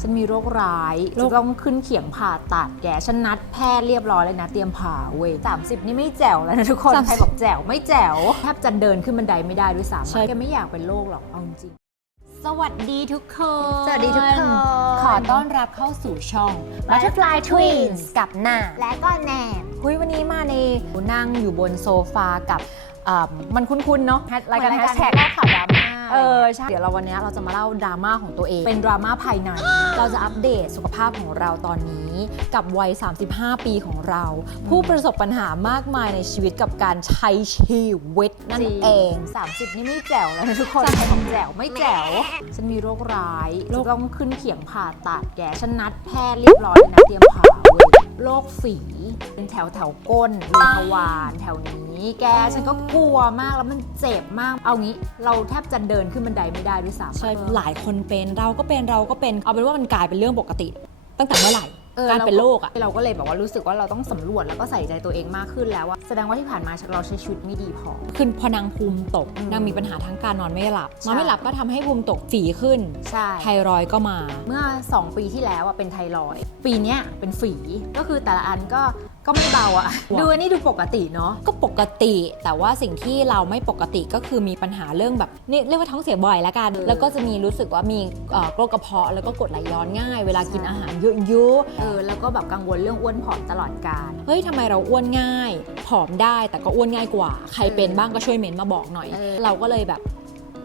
ฉันมีโรคร้ายโรจะคต้องขึ้นเขียงผ่าตัดแกฉันนัดแพทย์เรียบร้อยเลยนะเตรียมผ่าเว้ยสามสิบนี่ไม่แจ๋วแล้วนะทุกคน30ใครบอกแจ๋วไม่แจ๋วแทบจะเดินขึ้นบันไดไม่ได้ด้วยซ้ำใช่แกไม่อยากเป็นโรคหรอกเอาจริงๆสวัสดีทุกคน สวัสดีทุกคน ขอต้อนรับเข้าสู่ช่อง Butterfly Twins กับหน้า และก็แนบคุยวันนี้มาในนั่งอยู่บนโซฟากับ อ่ามันคุ้นๆเนาะรายการเหมืแฮอนชรายแท็การกข่าวดราม่าเออใช่ใช่เดี๋ยวเราวันนี้เราจะมาเล่าดราม่าของตัวเอง เป็นดราม่าภายใน เราจะอัปเดตสุขภาพของเราตอนนี้กับวัย 35 ปีของเรา ผู้ประสบปัญหามากมายในชีวิตกับการใช้ชีวิตนั่นเอง 30 นี่ไม่แจ๋วแล้วนะทุกคนใครบอกแจ๋วไม่แจ๋วฉันมีโรคร้ายจะต้องขึ้นเขียงผ่าตัดแกฉันนัดแพทย์เรียบร้อยเลยนะเตรียมผ่าเว้ย โรคฝีเป็นแถวแถวก้นรูทวารแถวนี้ แกฉันก็กลัวมากแล้วมันเจ็บมาก เอางี้เราแทบจะเดินขึ้นบันไดไม่ได้ด้วยซ้ำใช่หลายคนเป็นเราก็เป็นเราก็เป็น เอาเป็นว่ามันกลายเป็นเรื่องปกติ ตั้งแต่เมื่อไหร่ออ การเป็นโรคอะเราก็เลยแบบว่ารู้สึกว่าเราต้องสำรวจแล้วก็ใส่ใจตัวเองมากขึ้นแล้วว่าแสดงว่าที่ผ่านมาเราใช้ชีวิตไม่ดีพอคือพอนางภูมิตกอืมนางมีปัญหาทั้งการนอนไม่หลับใช่นอนไม่หลับก็ทำให้ภูมิตกฝีขึ้นใช่ไทรอยด์ก็มา เมื่อ 2 ปีที่แล้วอะเป็นไทรอยด์ปีเนี้ยเป็นฝีก็คือแต่ละอันก็ก็ไม่เบาอะว้าวดูอันนี้ดูปกติเนาะก็ปกติ แต่ว่าสิ่งที่เราไม่ปกติก็คือมีปัญหาเรื่องแบบนี่เรียกว่าท้องเสียบ่อยแล้วกันเออแล้วก็จะมีรู้สึกว่ามีเอ่อโรคกระเพาะแล้วก็กรดไหลย้อนง่าย เวลากินใช่อาหารเยอะเออแล้วก็แบบกังวลเรื่องอ้วนผอมตลอดการๆเฮ้ยทำไมเราอ้วนง่าย ผอมได้แต่ก็อ้วนง่ายกว่า ใครเป็นเออบ้างก็ช่วยเมนต์มาบอกหน่อยเออเราก็เลยแบบ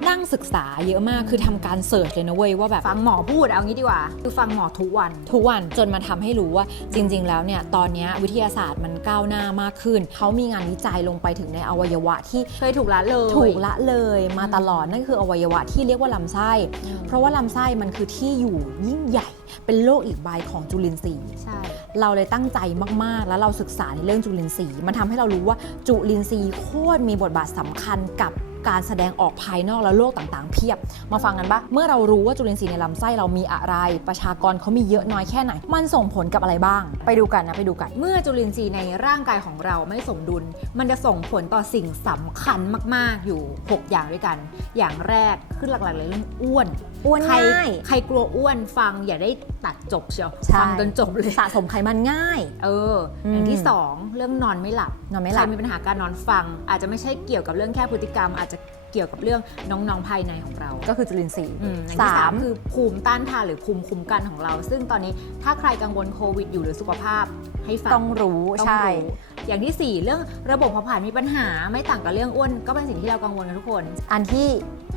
นั่งศึกษาเยอะมากคือทำการเสิร์ชเลยนะเว้ยว่าแบบฟังหมอพูดเอางี้ดีกว่า คือฟังหมอทุกวัน ทุกวันจนมาทำให้รู้ว่าจริง ๆ แล้วเนี่ยตอนเนี้ยวิทยาศาสตร์มันก้าวหน้ามากขึ้น เขามีงานวิจัยลงไปถึงในอวัยวะที่ เคยถูกละเลย ถูกละเลยมาตลอดนั่นคืออวัยวะที่เรียกว่าลำไส้ อืม เพราะว่าลำไส้มันคือที่อยู่ยิ่งใหญ่เป็นโลกอีกใบของจุลินทรีย์ ใช่ เราเลยตั้งใจมาก ๆ แล้วเราศึกษาในเรื่องจุลินทรีย์ มันทำให้เรารู้ว่าจุลินทรีย์โคตรมีบทบาทสำคัญกับ การแสดงออกภายนอกและโลกต่างๆ เพียบ มาฟังกันปะเมื่อเรารู้ว่าจุลินทรีย์ในลำไส้เรามีอะไร ประชากรเขามีเยอะน้อยแค่ไหน มันส่งผลกับอะไรบ้าง ไปดูกันนะไปดูกัน เมื่อจุลินทรีย์ในร่างกายของเราไม่สมดุล มันจะส่งผลต่อสิ่งสำคัญมากๆอยู่ 6 อย่างด้วยกัน อย่างแรกขึ้นหลักๆเลยเรื่องอ้วนอ้วนใครง่าย ใครกลัวอ้วนฟังอย่าได้ ตัดจบเชียวใช่ ฟังจนจบเลย สะสมไขมันง่าย เอออืมอย่างที่สองเรื่องนอนไม่หลับนอนไม่หลับ ใครมีปัญหาการนอนฟัง อาจจะไม่ใช่เกี่ยวกับเรื่องแค่พฤติกรรม อาจจะเกี่ยวกับเรื่องน้องๆภายในของเรา ก็คือจุลินทรีย์อืมอย่างที่สามคือภูมิต้านทานหรือภูมิคุ้มกันของเรา ซึ่งตอนนี้ถ้าใครกังวลโควิดอยู่หรือสุขภาพให้ฟังต้องรู้ต้องใช่ รู้อย่างที่สี่เรื่องระบบเผาผลาญมีปัญหาไม่ต่างกับเรื่องอ้วน ก็เป็นสิ่งที่เรากังวลกันทุกคนอันที่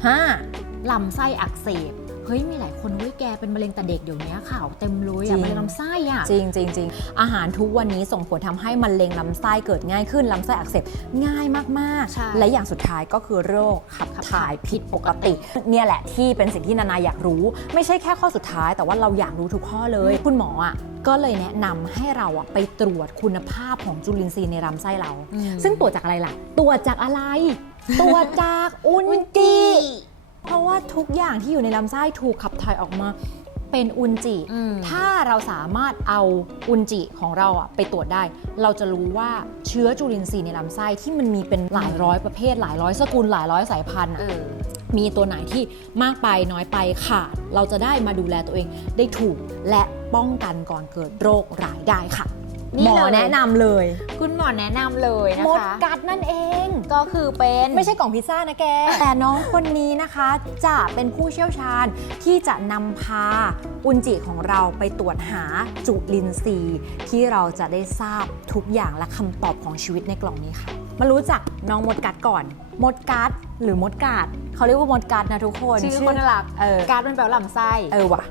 ห้าลำไส้อักเสบ เฮ้ยมีหลายคนเว้ยแกเป็นมะเร็งแต่เด็กเดี๋ยวนี้ข่าวเต็มเลยจริอะงมะเร็งลำไส้อะจริงจริงจริงอาหารทุกวันนี้ส่งผลทำให้มะเร็งลำไส้เกิดง่ายขึ้นลำไส้อักเสบง่ายมากใช่ๆและอย่างสุดท้ายก็คือโรคขับขับถ่ายผิดปกติ เนี่ยแหละที่เป็นสิ่งที่นานาอยากรู้ ไม่ใช่แค่ข้อสุดท้าย แต่ว่าเราอยากรู้ทุกข้อเลย คุณหมออะก็เลยแนะนำให้เราอะไปตรวจคุณภาพของจุลินทรีย์ในลำไส้เราอืมซึ่งตรวจจากอะไรล่ะ ตรวจจากอะไร ตรวจจากอุจจิ เพราะว่าทุกอย่างที่อยู่ในลำไส้ถูกขับถ่ายออกมาเป็นอุจจิ อืม ถ้าเราสามารถเอาอุจจิของเราอะไปตรวจได้ เราจะรู้ว่าเชื้อจุลินทรีย์ในลำไส้ที่มันมีเป็นหลายร้อยประเภท หลายร้อยสกุลหลายร้อยสายพันธุ์อะ เออ มีตัวไหนที่มากไปน้อยไปขาดเราจะได้มาดูแลตัวเองได้ถูก และป้องกันก่อนเกิดโรคร้ายได้ค่ะนี่ หมอเลยแนะนำเลย คุณหมอแนะนำเลยนะมดคะ กัดนั่นเอง ก็คือเป็นไม่ใช่กล่องพิซซ่านะแก แต่น้องคนนี้นะคะจะเป็นผู้เชี่ยวชาญที่จะนำพาอุนจิของเราไปตรวจหาจุลินทรีย์ ที่เราจะได้ทราบทุกอย่างและคำตอบของชีวิตในกล่องนี้ค่ะ มารู้จักน้องมดกัดก่อน มดกัดหรือมดกาด เขาเรียกว่ามดกัดนะทุกคนชื่อคนน่ารักเออการดมันแปลว่าลำไส้เออว่ะ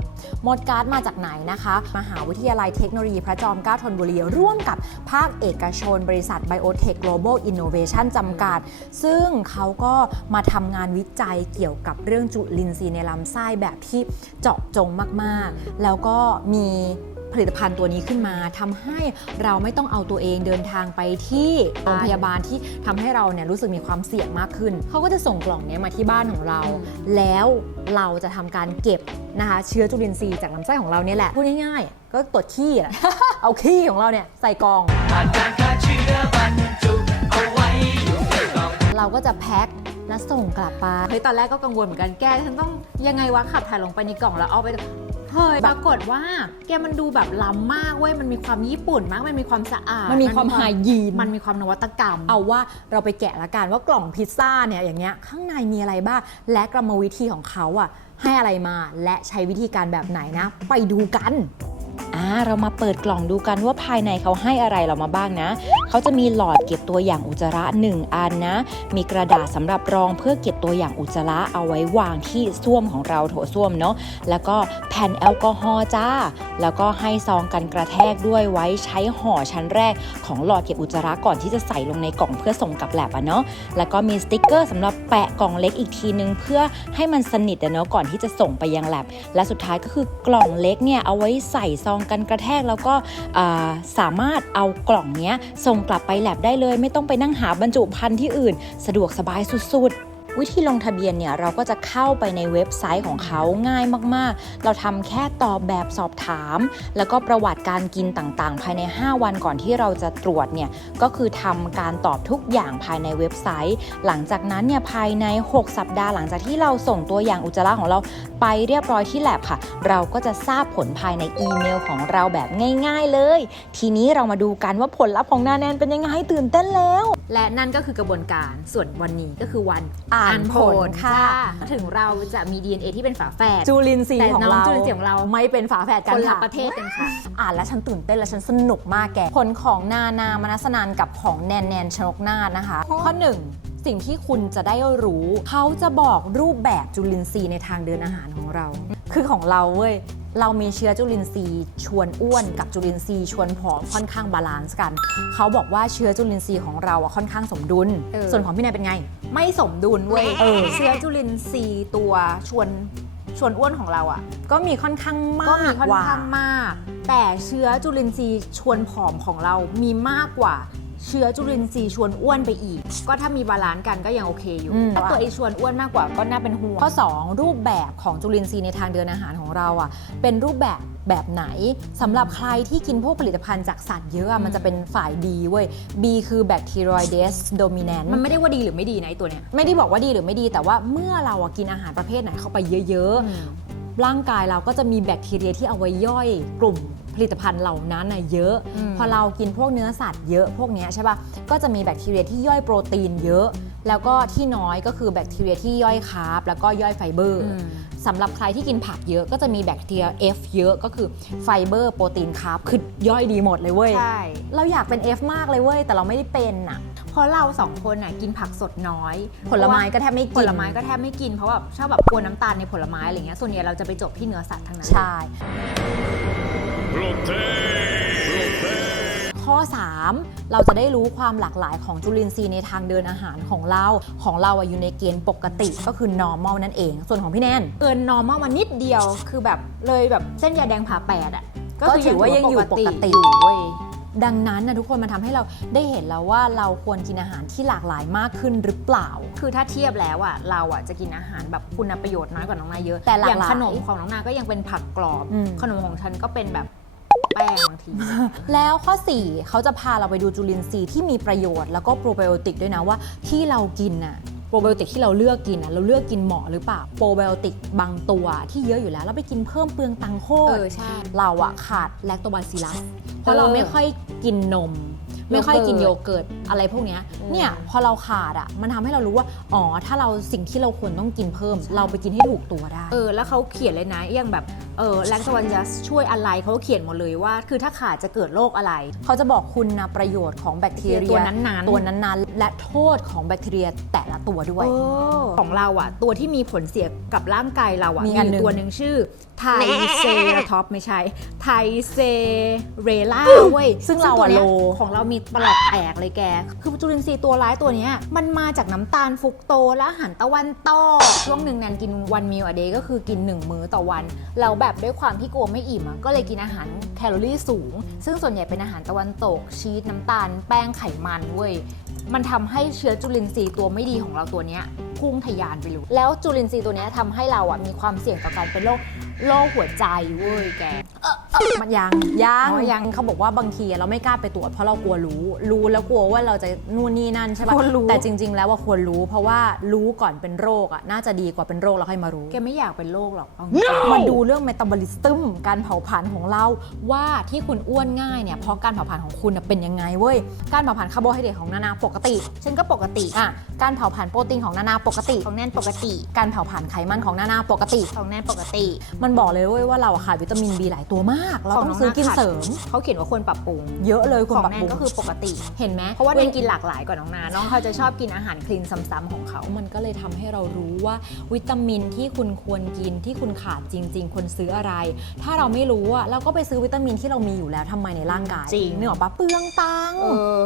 มดการ์ดมาจากไหนนะคะ มหาวิทยาลัยเทคโนโลยีพระจอมเกล้าธนบุรี ร่วมกับภาคเอกชน บริษัท Biotech Global Innovation จำกัด ซึ่งเขาก็มาทำงานวิจัยเกี่ยวกับเรื่องจุลินทรีย์ในลำไส้แบบที่เจาะจงมากๆ แล้วก็มี ผลิตภัณฑ์ตัวนี้ขึ้นมาทำให้เราไม่ต้องเอาตัวเองเดินทางไปที่โรงพยาบาลที่ทำให้เราเนี่ยรู้สึกมีความเสี่ยงมากขึ้น เขาก็จะส่งกล่องนี้มาที่บ้านของเรา แล้วเราจะทำการเก็บนะคะเชื้อจุลินทรีย์จากลำไส้ของเราเนี่ยแหละพูดง่ายๆ ก็ตรวจขี้เอาขี้ของเราเนี่ยใส่กล่องเรากล่องเราก็จะแพ็คและส่งกลับไปเฮ้ยตอนแรกก็กังวลเหมือนกันแกฉันต้องยังไงวะขับถ่ายลงไปในกล่องแล้วเอาไป เฮ้ยปรากฏว่า แกมันดูแบบล้ำมากเว้ยมันมีความญี่ปุ่นมากมันมีความสะอาดมันมีความไฮยีนมันมีความนวัตกรรม เอาว่าเราไปแกะละกันว่ากล่องพิซซ่าเนี่ยอย่างเงี้ยข้างในมีอะไรบ้างและกรรมวิธีของเขาอะให้อะไรมาและใช้วิธีการแบบไหนนะ ไปดูกันอ่า เรามาเปิดกล่องดูกันว่าภายในเขาให้อะไรเรามาบ้างนะ เขาจะมีหลอดเก็บตัวอย่างอุจจาระ 1 อันนะ มีกระดาษสำหรับรองเพื่อเก็บตัวอย่างอุจจาระเอาไว้วางที่ส้วมของเราโถส้วมเนาะ แล้วก็แผ่นแอลกอฮอล์จ้า แล้วก็ให้ซองกันกระแทกด้วยไว้ใช้ห่อชั้นแรกของหลอดเก็บอุจจาระก่อนที่จะใส่ลงในกล่องเพื่อส่งกลับแลบอะเนาะ แล้วก็มีสติกเกอร์สำหรับแปะกล่องเล็กอีกทีนึงเพื่อให้มันสนิทอะเนาะก่อนที่จะส่งไปยังแลบและสุดท้ายก็คือกล่องเล็กเนี่ยเอาไว้ใส่ซองกันกระแทกแล้วก็สามารถเอากล่องนี้ส่งกลับไปแลบได้เลย ไม่ต้องไปนั่งหาบรรจุภัณฑ์ที่อื่น สะดวกสบายสุดๆ วิธีลงทะเบียนเนี่ยเราก็จะเข้าไปในเว็บไซต์ของเขาง่ายมากๆ เราทำแค่ตอบแบบสอบถาม แล้วก็ประวัติการกินต่างๆ ภายใน 5 วันก่อนที่เราจะตรวจเนี่ยก็คือทำการตอบทุกอย่างภายในเว็บไซต์ หลังจากนั้นเนี่ยภายใน 6 สัปดาห์หลังจากที่เราส่งตัวอย่างอุจจาระของเราไปเรียบร้อยที่แลบค่ะ เราก็จะทราบผลภายในอีเมลของเราแบบง่าย ๆ เลย ทีนี้เรามาดูกันว่าผลลัพธ์ของนาแนนเป็นยังไงตื่นเต้นแล้วและนั่นก็คือกระบวนการส่วนวันนี้ก็คือวันอ่านผลค่ะ ถึงเราจะมี DNA ที่เป็นฝาแฝดจูลินทรีแต่ย์ของน้องเราจุลินทรีย์ของเราไม่เป็นฝาแฝดคกันนละค่ะประเทศกันค่ะ อ่านแล้วฉันตื่นเต้นและฉันสนุกมากแกผลของนานามนัสนานกับของแนนแนนชนกนาฏนะคะ ข้อหนึ่งสิ่งที่คุณจะได้รู้ เขาจะบอกรูปแบบจุลินทรีย์ในทางเดินอาหารของเรา คือของเราเว้ย เรามีเชื้อจุลินทรีย์ชวนอ้วนกับจุลินทรีย์ชวนผอมค่อนข้างบาลานซ์กัน เขาบอกว่าเชื้อจุลินทรีย์ของเราอะค่อนข้างสมดุล เออ ส่วนของพี่แนนเป็นไง ไม่สมดุลเว้ยเออ เชื้อจุลินทรีย์ตัวชวนชวนอ้วนของเราอะ ก็มีค่อนข้างมากก็มีค่อนกว่า ข้างมาก แต่เชื้อจุลินทรีย์ชวนผอมของเรามีมากกว่า เชื้อจุลินทรีย์ชวนอ้วนไปอีก ก็ถ้ามีบาลานซ์กันก็ยังโอเคอยู่อืม ถ้าตัวไอชวนอ้วนมากกว่าก็น่าเป็นห่วงข้อ2รูปแบบของจุลินทรีย์ในทางเดินอาหารของเราอะเป็นรูปแบบแบบไหนสำหรับใครที่กินพวกผลิตภัณฑ์จากสัตว์เยอะอะมันจะเป็นฝ่ายดีเว้ย B คือ Bacteroides dominant มันไม่ได้ว่าดีหรือไม่ดีนะไอตัวเนี้ย ไม่ได้บอกว่าดีหรือไม่ดีแต่ว่าเมื่อเราอะกินอาหารประเภทไหนเข้าไปเยอะๆ ร่างกายเราก็จะมีแบคทีเรียที่เอาไว้ย่อยกลุ่มผลิตภัณฑ์เหล่านั้นน่ะเยอะอืมพอเรากินพวกเนื้อสัตว์เยอะพวกเนี้ยใช่ปะก็จะมีแบคทีเรียที่ย่อยโปรตีนเยอะ แล้วก็ที่น้อยก็คือแบคทีเรียที่ย่อยคาร์บแล้วก็ย่อยไฟเบอร์อืมสำหรับใครที่กินผักเยอะก็จะมีแบคทีเรีย F เยอะก็คือไฟเบอร์โปรตีนคาร์บคือย่อยดีหมดเลยเว้ยใช่เราอยากเป็น F มากเลยเว้ย แต่เราไม่ได้เป็นอะเพราะเราสองคนน่ะกินผักสดน้อย ผลไม้ก็แทบไม่กินผลไม้ก็แทบไม่กินเพราะแบบชอบแบบกลัวน้ำตาลในผลไม้อะไรเงี้ยส่วนใหญ่เราจะไปจบที่เนื้อสัตว์ทั้งนั้นใช่ ข้อ 3 เราจะได้รู้ความหลากหลายของจุลินทรีย์ในทางเดินอาหารของเรา ของเราอะอยู่ในเกณฑ์ปกติก็คือ normal นั่นเอง ส่วนของพี่แนนเกินนอร์มอลมานิดเดียว คือแบบเลยแบบเส้นยาแดงผ่าแปดอะ ก็ถือว่ายังอยู่ปกติอยู่เว้ยดังนั้นนะทุกคนมันทำให้เราได้เห็นแล้วว่าเราควรกินอาหารที่หลากหลายมากขึ้นหรือเปล่า คือถ้าเทียบแล้วอะเราอะจะกินอาหารแบบคุณประโยชน์น้อยกว่าน้องนายเยอะแต่หลากอย่างหลายขนมของน้องนายก็ยังเป็นผักกรอบอืมขนมของฉันก็เป็นแบบแป้งบาง ที แล้วข้อ 4 เขาจะพาเราไปดูจุลินทรีย์ที่มีประโยชน์แล้วก็โปรไบโอติกด้วยนะว่าที่เรากินน่ะโปรไบโอติกที่เราเลือกกินน่ะเราเลือกกินเหมาะหรือเปล่าโปรไบโอติกบางตัวที่เยอะอยู่แล้ว เราไปกินเพิ่มเปลืองตังค์โคเอตรอใช่เราอะขาดแลคโตบาซิลัสเพราะเราเออไม่ค่อยกินนม ไม่ค่อยกินโยโยเกิร์ตเกิร์ตอะไรพวกเนี้ยอืมเนี่ยพอเราขาดอะมันทำให้เรารู้ว่าอ๋อถ้าเราสิ่งที่เราควรต้องกินเพิ่ม เราไปกินให้ถูกตัวได้ เออแล้วเขาเขียนเลยนะอย่างแบบ เออแลคโตนจะช่วยอะไรเขาเขียนหมดเลยว่า คือถ้าขาดจะเกิดโรคอะไร เขาจะบอกคุณนะประโยชน์ของแบคทีเรียตัวนั้นๆตัวนั้นๆ และโทษของแบคทีเรียแต่ละตัวด้วยเออของเราอะ ตัวที่มีผลเสียกับร่างกายเราอะมีอันหนึ่งตัวหนึ่งชื่อไทเซราท็อปไม่ใช่ ไทเซเรล่าเว้ย ซึ่งเราตัวอะนี้ยโลของเรามีประหลอดแตกเลยแก คือจุลินทรีย์ตัวร้ายตัวเนี้ยมันมาจากน้ำตาลฟรุกโตสและอาหารตะวันตกช่วงหนึ่งแนนกินวันมิลอเดย์ก็คือกิน 1 มื้อต่อวันเราแบแบบด้วยความที่กลัวไม่อิ่มอะก็เลยกินอาหารแคลอรี่สูง ซึ่งส่วนใหญ่เป็นอาหารตะวันตก ชีสน้ำตาล แป้งไขมันเว้ยมันทำให้เชื้อจุลินทรีย์ตัวไม่ดีของเราตัวเนี้ยพุ่งทะยานไปเลยแล้วจุลินทรีย์ตัวนี้ทำให้เราอะมีความเสี่ยงต่อการเป็นโรคโรคหัวใจเว้ยแก มันยังยังอ๋อยังเขาบอกว่าบางทีเราไม่กล้าไปตรวจเพราะเรากลัวรู้ รู้แล้วกลัวว่าเราจะนู่นนี่นั่นใช่ปะควรรู้ แต่จริง ๆ แล้วว่าควรรู้ เพราะว่ารู้ก่อนเป็นโรคอะน่าจะดีกว่าเป็นโรคแล้วค่อยมารู้ แกไม่อยากเป็นโรคหรอกเอามาดูเรื่องเมตาบอลิซึมการเผาผลาญของเราว่าที่คุณอ้วนง่ายเนี่ยเพราะการเผาผลาญของคุณน่ะเป็นยังไงเว้ยการเผาผลาญคาร์โบไฮเดรตของนานาปกติฉันก็ปกติอะการเผาผลาญโปรตีนของนานาปกติ ของแน่นปกติ การเผาผลาญไขมันของนานาปกติ ของแน่นปกติ มันบอกเลยเว้ยว่าเราขาดวิตามิน B หลายตัวมากเราต้องซื้อกินเสริม เขาเขียนว่าควรปรับปรุง เยอะเลยคุณของปรับแนปรุนงก็คือปกติ เห็นไหมเพราะว่าแนนกินหลากหลายกว่าน้องนาน้องเขาจะชอบกินอาหารคลีนซ้ำๆของเขา มันก็เลยทำให้เรารู้ว่าวิตามินที่คุณควรกินที่คุณขาดจริง ๆ ควรซื้ออะไร ถ้าเราไม่รู้อะเราก็ไปซื้อวิตามินที่เรามีอยู่แล้วทำไมในร่างกายจริงเนื้ออกปะเปลืองตังค์เออ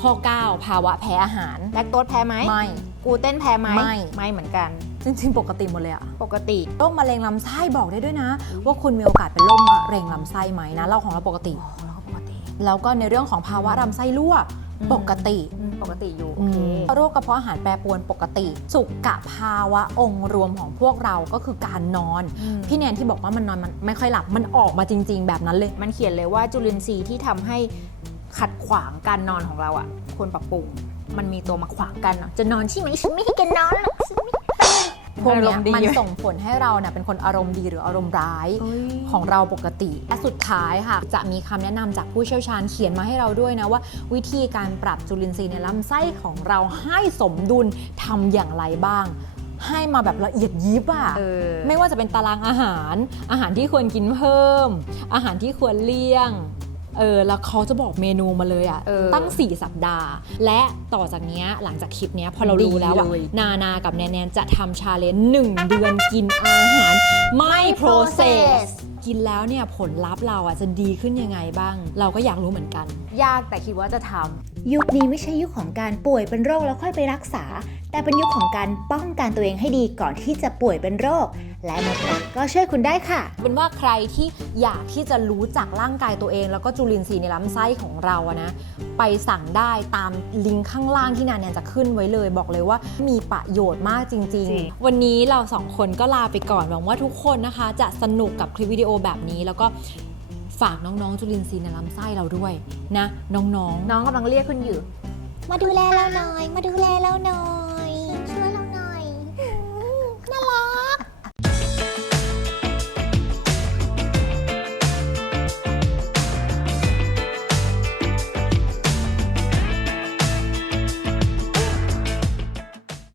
ข้อ 9 ภาวะแพ้อาหารแลคโตสแพ้ไหมไม่กลูเต้นแพ้ไหมไม่ไม่เหมือนกัน จริงๆ ปกติหมดเลยอะปกติโรคมะเร็งลำไส้บอกได้ด้วยนะ ว่าคุณมีโอกาสเป็นโรคมะเร็งลำไส้ไหมนะเราของเราปกติ เราก็ปกติแล้วก็ในเรื่องของภาวะลำไส้รั่วอืมปกติอืมปกติอยู่โออืเคมโรคกระเพาะอาหารแปรปรวนปกติ สุขภาวะองค์รวมของพวกเราก็คือการนอนอืมพี่แนนที่บอกว่ามันนอนมันไม่ค่อยหลับมันออกมาจริง ๆ แบบนั้นเลย มันเขียนเลยว่าจุลินทรีย์ที่ทำให้ขัดขวางการนอนของเราอะควรปรับปรุง มันมีตัวมาขวางกันอะจะนอนใช่ไหมฉันไม่ให้แกนอนหรอกฉันไม่พ วกเนี้ยอารมณ์ดีมันไหมส่งผลให้เราเนี่ยเป็นคนอารมณ์ดีหรืออารมณ์ร้ายขขอองงเราปกติและสุดท้ายค่ะ จะมีคำแนะนำจากผู้เชี่ยวชาญเขียนมาให้เราด้วยนะว่า วิธีการปรับจุลินทรีย์ในลำไส้ของเราให้สมดุลทำอย่างไรบ้างให้มาแบบละเอียดยิบอะเออไม่ว่าจะเป็นตารางอาหาร อาหารที่ควรกินเพิ่ม อาหารที่ควรเลี่ยง เออแล้วเขาจะบอกเมนูมาเลยอะเออตั้ง 4 สัปดาห์ และต่อจากเนี้ยหลังจากคลิปเนี้ยพอเรารู้แล้วอะดีเลย นานากับแนนแนนจะทำชาเลนจ์หนึ่งเดือนกินอาหารไม่โปรเซส กินแล้วเนี่ยผลลัพธ์เราอะจะดีขึ้นยังไงบ้าง เราก็อยากรู้เหมือนกัน ยากแต่คิดว่าจะทำยุคนี้ไม่ใช่ยุคของการป่วยเป็นโรคแล้วค่อยไปรักษา แต่เป็นยุคของการป้องกันตัวเองให้ดีก่อนที่จะป่วยเป็นโรค และมดรักก็ช่วยคุณได้ค่ะ เป็นว่าใครที่อยากที่จะรู้จักร่างกายตัวเอง แล้วก็จุลินทรีย์ในลำไส้ของเราอะนะ ไปสั่งได้ตามลิงก์ข้างล่างที่นาแนนจะขึ้นไว้เลย บอกเลยว่ามีประโยชน์มากจริงจริง ๆ วันนี้เราสองคนก็ลาไปก่อนหวังว่าทุกคนนะคะ จะสนุกกับคลิปวิดีโอแบบนี้แล้วก็ฝากน้องๆ จุลินทรีย์ในลำไส้เราด้วยนะ น้องๆ น้องกำลังเรียกคุณอยู่ มาดูแลเราหน่อย มาดูแลเราหน่อย